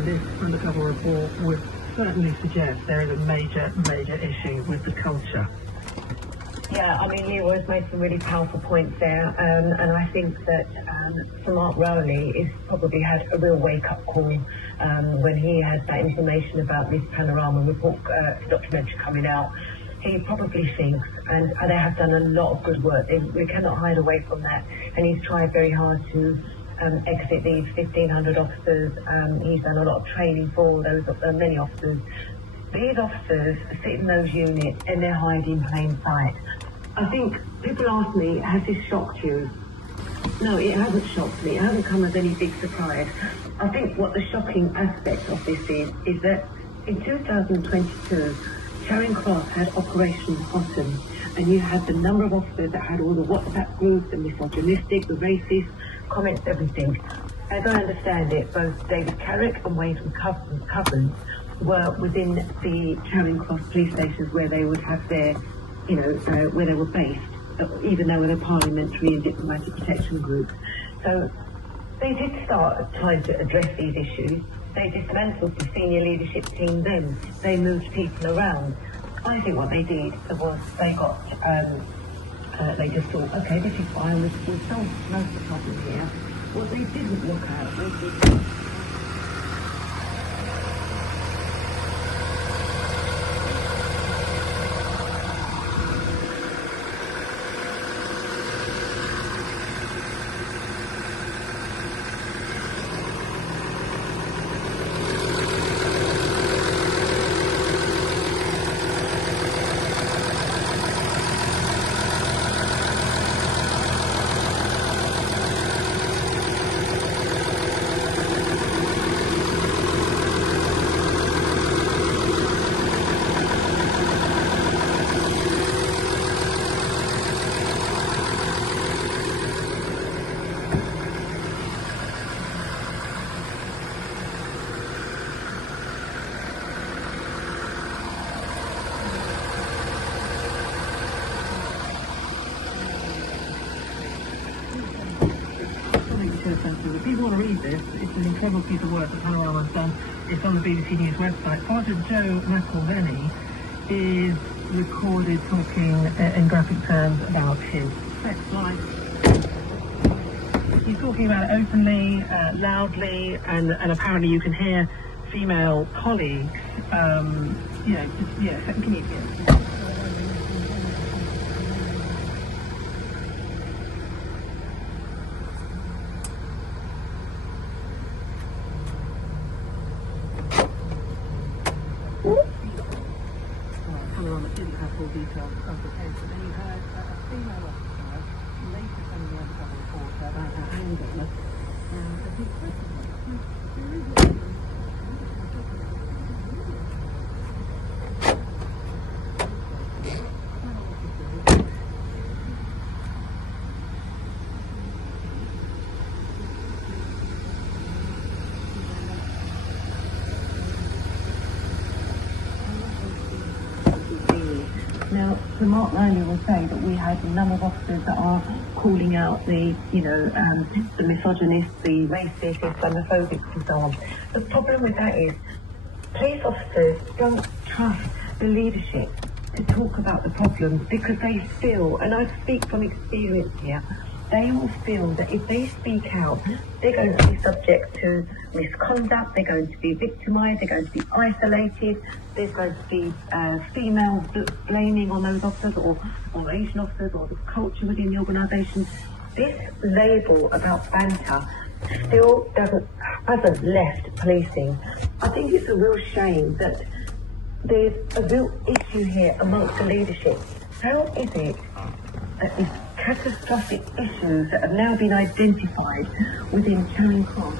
and this undercover report would certainly suggest there is a major issue with the culture. Yeah, I mean, Leroy's made some really powerful points there, and I think that Sir Mark Rowley has probably had a real wake-up call when he had that information about this Panorama report documentary coming out. He probably thinks, and they have done a lot of good work, we cannot hide away from that, and he's tried very hard to exit these 1,500 officers. He's done a lot of training for those many officers. These officers sit in those units and they're hiding in plain sight. I think people ask me, has this shocked you? No, it hasn't shocked me. It hasn't come as any big surprise. I think what the shocking aspect of this is that in 2022, Charing Cross had Operation Bottom, and you had the number of officers that had all the WhatsApp groups, the misogynistic, the racist comments, everything. As I understand it, both David Carrick and Wade McCubbin were within the Charing Cross police stations where they would have their, where they were based, even though they were parliamentary and diplomatic protection groups. So they did start trying to address these issues. They dismantled the senior leadership team then. They moved people around. I think what they did was they got, they just thought, okay, this is fine, we've solved most of the problem here. What they didn't look at was if you want to read this, it's an incredible piece of work that Panorama's done. It's on the BBC News website. Sergeant Joe McElvenny is recorded talking in graphic terms about his sex life. He's talking about it openly, loudly, and apparently you can hear female colleagues, can you hear? Panorama didn't have full details of the case, but then you had a female officer later telling the undercover reporter about her anger. I think now, Sir Mark Rowley will say that we had a number of officers that are calling out the misogynists, the racists, Islamophobics and so on. The problem with that is police officers don't trust the leadership to talk about the problems because they feel, and I speak from experience here, they will feel that if they speak out, they're going to be subject to misconduct, they're going to be victimised, they're going to be isolated, there's going to be female blaming on those officers or Asian officers or the culture within the organisation. This label about banter still hasn't left policing. I think it's a real shame that there's a real issue here amongst the leadership. How is it that these catastrophic issues that have now been identified within Charing Cross